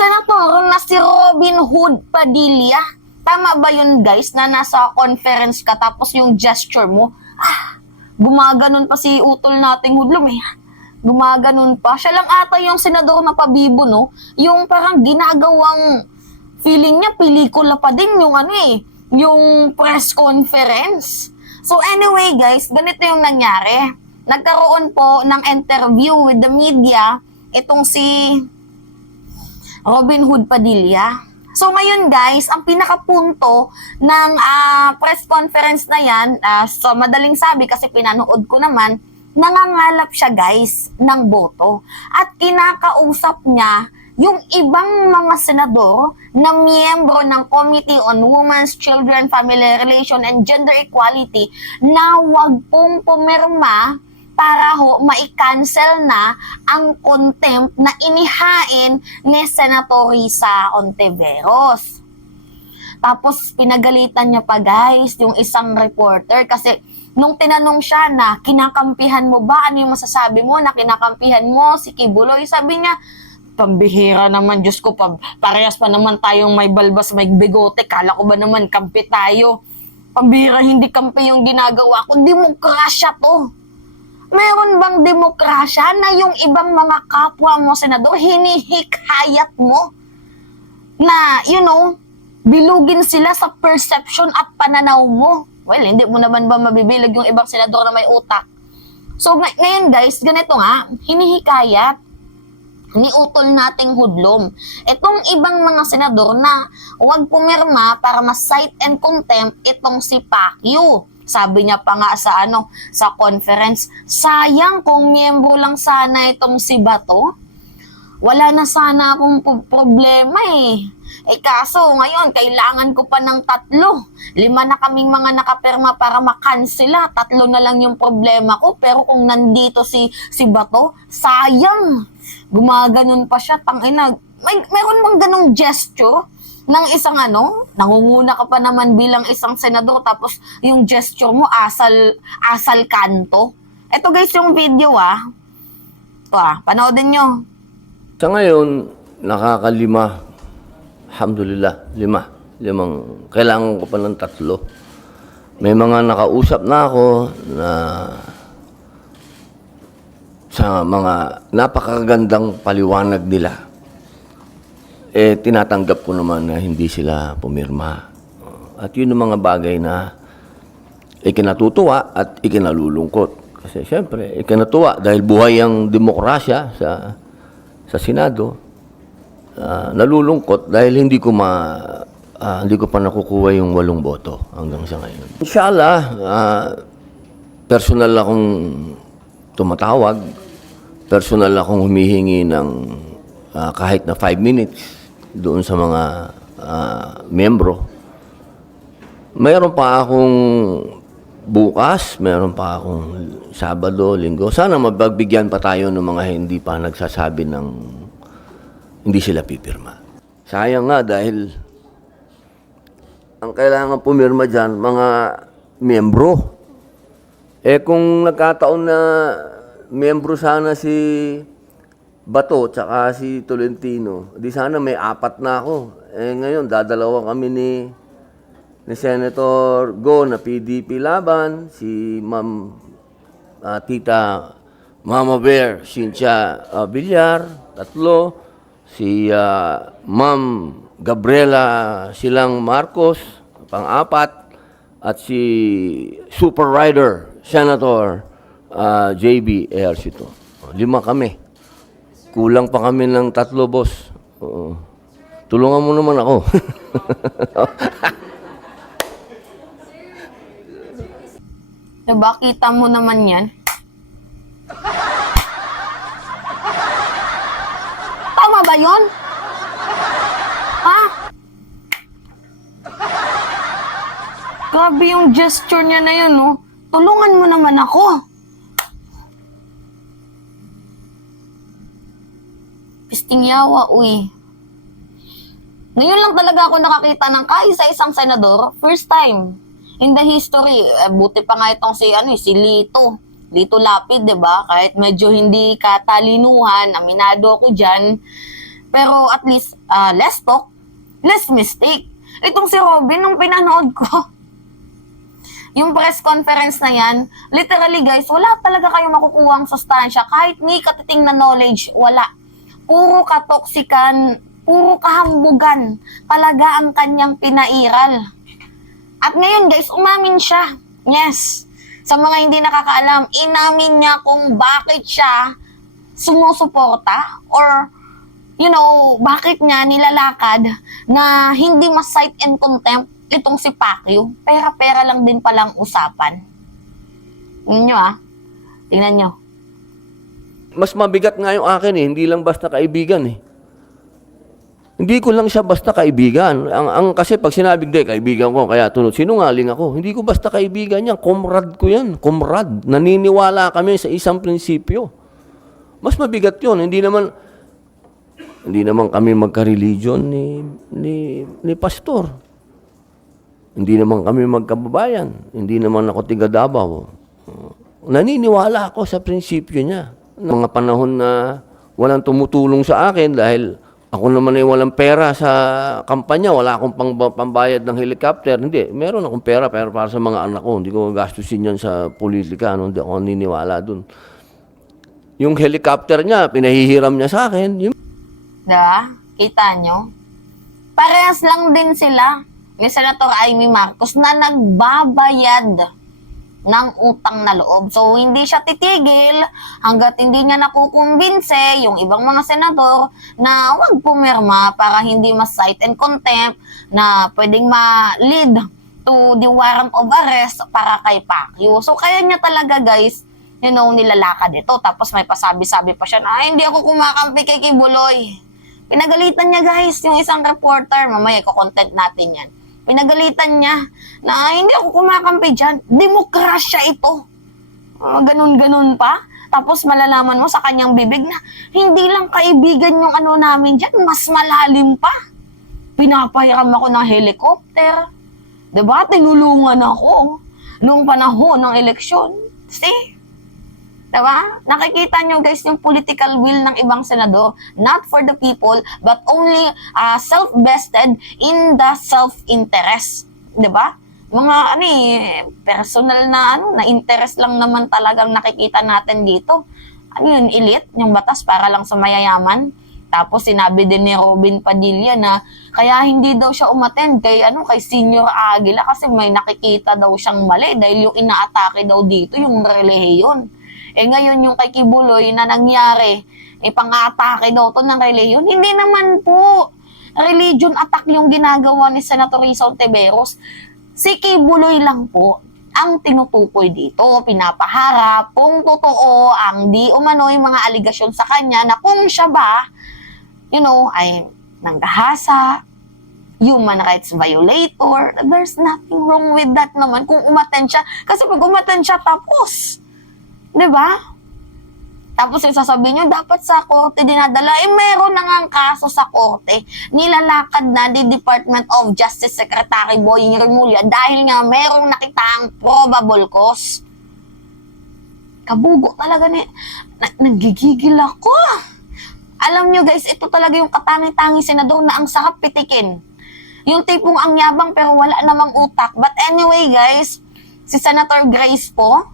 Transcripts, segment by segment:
senator na si Robin Hood Padilla. Tama ba yun guys na nasa conference ka tapos yung gesture mo, gumaganon pa si utol nating hudlom eh. Gumaganon pa. Siya lang ata yung senador na pabibo, no? Yung parang ginagawang feeling niya pelikula pa din yung yung press conference. So anyway guys, ganito yung nangyari. Nagkaroon po ng interview with the media itong si Robin Hood Padilla. So ngayon guys, ang pinakapunto ng press conference na yan, so madaling sabi kasi pinanood ko naman, nangangalap siya guys ng boto. At kinakausap niya yung ibang mga senador na miyembro ng Committee on Women's, Children, Family Relation, and Gender Equality na wag pong pumirma para ma-cancel na ang contempt na inihain ni Senator Risa Hontiveros. Tapos pinagalitan niya pa guys yung isang reporter kasi nung tinanong siya na kinakampihan mo ba, ano yung masasabi mo na kinakampihan mo si Kibuloy, sabi niya, pambihira naman, Diyos ko, parehas pa naman tayong may balbas, may bigote, kala ko ba naman kampi tayo? Pambihira, hindi kampi yung ginagawa ko, demokrasya to. Meron bang demokrasya na yung ibang mga kapwa mo senador hinihikayat mo na, bilugin sila sa perception at pananaw mo? Well, hindi mo naman ba mabibilag yung ibang senador na may utak? So, ngayon guys, ganito nga, hinihikayat ni utol nating hudlom itong ibang mga senador na huwag pumirma para ma-cite and contempt itong si Pacquiao. Sabi niya pa nga sa conference, sayang kung miyembro lang sana itong si Bato. Wala na sana akong problema eh. Kaso ngayon, kailangan ko pa ng 3. 5 na kaming mga nakapirma para makansela. 3 na lang yung problema ko. Pero kung nandito si Bato, sayang. Gumaganon pa siya. Tangina. Meron bang ganong gesture ng isang nangunguna ka pa naman bilang isang senador tapos yung gesture mo asal kanto? Ito guys yung video Ito panoodin nyo. Sa ngayon, nakakalima. Alhamdulillah, 5. Kailangan ko pa ng 3. May mga nakausap na ako na sa mga napakagandang paliwanag nila. Tinatanggap ko naman na hindi sila pumirma. At yun ang mga bagay na ikinatutuwa at ikinalulungkot. Kasi siyempre, ikinatuwa dahil buhay ang demokrasya sa Senado. Nalulungkot dahil hindi ko pa nakukuha yung 8 boto hanggang sa ngayon. Inshallah, personal akong tumatawag, personal akong humihingi ng kahit na 5 minutes doon sa mga miyembro. Mayroon pa akong bukas, mayroon pa akong Sabado, Linggo. Sana magbigyan pa tayo ng mga hindi pa nagsasabi ng hindi sila pipirma. Sayang nga dahil ang kailangan pumirma dyan, mga miyembro. Kung nagkataon na miyembro sana si Bato tsaka si Tolentino, di sana may 4 na ako. Ngayon, dadalawa kami ni Senator Go na PDP laban, si Tita Mama Bear, Cynthia Villar, 3, si Ma'am Gabriela Silang Marcos, pang-4, at si Super Rider, Senator JB Ejercito. 5 kami. Kulang pa kami ng 3, boss. Tulungan mo naman ako. Diba, kita mo naman yan? Tama ba yun? Grabe yung gesture niya na yun, no? Tulungan mo naman ako. Pisting yawa, uy. Ngayon lang talaga ako nakakita ng kaisa-isang senador, first time in the history. Buti pa nga itong si Lito Lapid, 'di ba? Kahit medyo hindi katalinuhan, aminado ako diyan. Pero at least, less talk, less mistake. Itong si Robin, nung pinanood ko, yung press conference na yan, literally guys, wala talaga kayong makukuhang sustansya. Kahit ni katiting na knowledge, wala. Puro katoksikan, puro kahambugan. Talaga ang kanyang pinairal. At ngayon guys, umamin siya. Yes. Sa mga hindi nakakaalam, inamin niya kung bakit siya sumusuporta or bakit niya nilalakad na hindi ma-cite and contempt itong si Pacquiao. Pera-pera lang din palang usapan. Tingnan nyo Tingnan nyo. Mas mabigat nga yung akin hindi lang basta kaibigan Hindi ko lang siya basta kaibigan. Kasi pag sinabing, kaibigan ko, kaya tunod, sinungaling ako. Hindi ko basta kaibigan yan. Comrade ko yan. Comrade. Naniniwala kami sa isang prinsipyo. Mas mabigat yun. Hindi naman kami magka-religion ni pastor. Hindi naman kami magkababayan. Hindi naman ako tiga Davao. Naniniwala ako sa prinsipyo niya. Mga panahon na walang tumutulong sa akin dahil ako naman ay walang pera sa kampanya, wala akong pambayad ng helicopter. Hindi, meron akong pera pero para sa mga anak ko. Hindi ko gastusin yan sa politika. Hindi ako naniniwala dun. Yung helicopter niya, pinahihiram niya sa akin. Kita nyo? Parehas lang din sila ni Senator Amy Marcos na nagbabayad ng utang na loob. So, hindi siya titigil hanggat hindi niya nakukumbinse yung ibang mga senador na wag pumirma para hindi ma-cite and contempt na pwedeng ma-lead to the warrant of arrest para kay Pacquiao. So, kaya niya talaga guys, nilalakad ito. Tapos may pasabi-sabi pa siya na, hindi ako kumakampi kay Kibuloy. Pinagalitan niya guys, yung isang reporter, mamaya i-content natin yan. Pinagalitan niya na hindi ako kumakampi dyan. Demokrasya ito. Ganun-ganun pa. Tapos malalaman mo sa kanyang bibig na hindi lang kaibigan yung namin dyan, mas malalim pa. Pinapahiram ako ng helicopter. Diba? Tinulungan ako noong panahon ng eleksyon. See? Diba? Nakikita nyo guys yung political will ng ibang senador, not for the people, but only self-vested in the self-interest. Diba? Mga personal na interest lang naman talagang nakikita natin dito. Elite, yung batas para lang sa mayayaman. Tapos sinabi din ni Robin Padilla na kaya hindi daw siya umattend kay Senior Aguila kasi may nakikita daw siyang mali dahil yung inaatake daw dito yung relihiyon. Ngayon yung kay Kibuloy na nangyari, pang-atake daw to ng relihiyon. Hindi naman po religion attack yung ginagawa ni Senator Risa Ontiveros. Si Kibuloy lang po ang tinutukoy dito. Pinapaharap kung totoo ang di umano'y mga aligasyon sa kanya na kung siya ba, ay nanggahasa, human rights violator. There's nothing wrong with that naman kung umattend siya. Kasi pag umattend siya, tapos, diba? Tapos yung sasabihin nyo, dapat sa korte dinadala. Meron na nga kaso sa korte. Nilalakad na di Department of Justice Secretary Boying Remulla dahil nga merong nakitaang probable cause. Kabugo talaga nagigigil ako. Alam nyo guys, ito talaga yung katangi-tangi senador na ang sarap pitikin. Yung tipong ang yabang pero wala namang utak. But anyway guys, si Senator Grace po,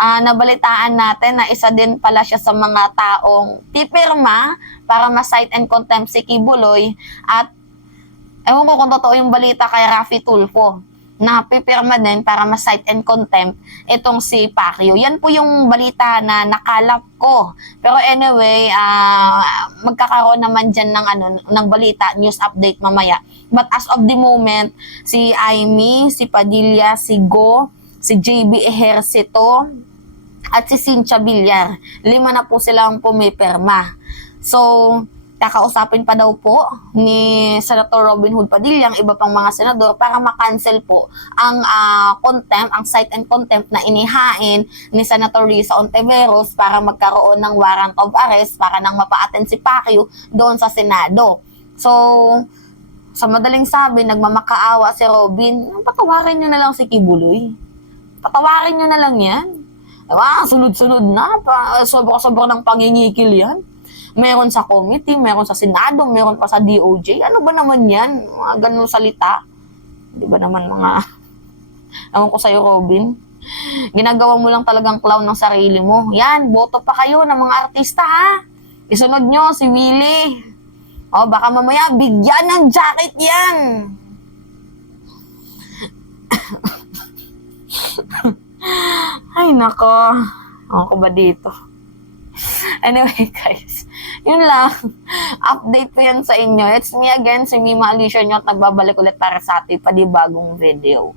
nabalitaan natin na isa din pala siya sa mga taong pipirma para ma-cite and contempt si Kibuloy. At ewan ko kung totoo yung balita kay Raffy Tulfo na pipirma din para ma-cite and contempt itong si Pacquiao. Yan po yung balita na nakalap ko. Pero anyway, magkakaroon naman dyan ng balita, news update mamaya. But as of the moment, si Amy, si Padilla, si Go, si JB Ejercito, at si Cynthia Villar. 5 na po silang pumipirma. So, kakausapin pa daw po ni Senator Robin Hood Padilla ang iba pang mga senador para ma-cancel po ang contempt, ang cite and contempt na inihain ni Senator Risa Ontiveros para magkaroon ng warrant of arrest para nang mapa-attend si Pacquiao doon sa Senado. So, sa madaling sabi, nagmamakaawa si Robin, patawarin nyo na lang si Kibuloy. Patawarin nyo na lang yan. Diba? Sunod-sunod na. Sobra-sobra ng pangingikil yan. Meron sa committee, meron sa Senado, meron pa sa DOJ. Ano ba naman yan? Mga ganun salita. Di ba naman mga... Ewan ko sa'yo, Robin. Ginagawa mo lang talagang clown ng sarili mo. Yan, boto pa kayo ng mga artista, ha? Isunod nyo si Willie. O, baka mamaya bigyan ng jacket yan. Ay, nako. Ako ba dito? Anyway, guys. Yun lang. Update ko yan sa inyo. It's me again, si Mima Alicia nyo. At nagbabalik ulit para sa ating panibagong video.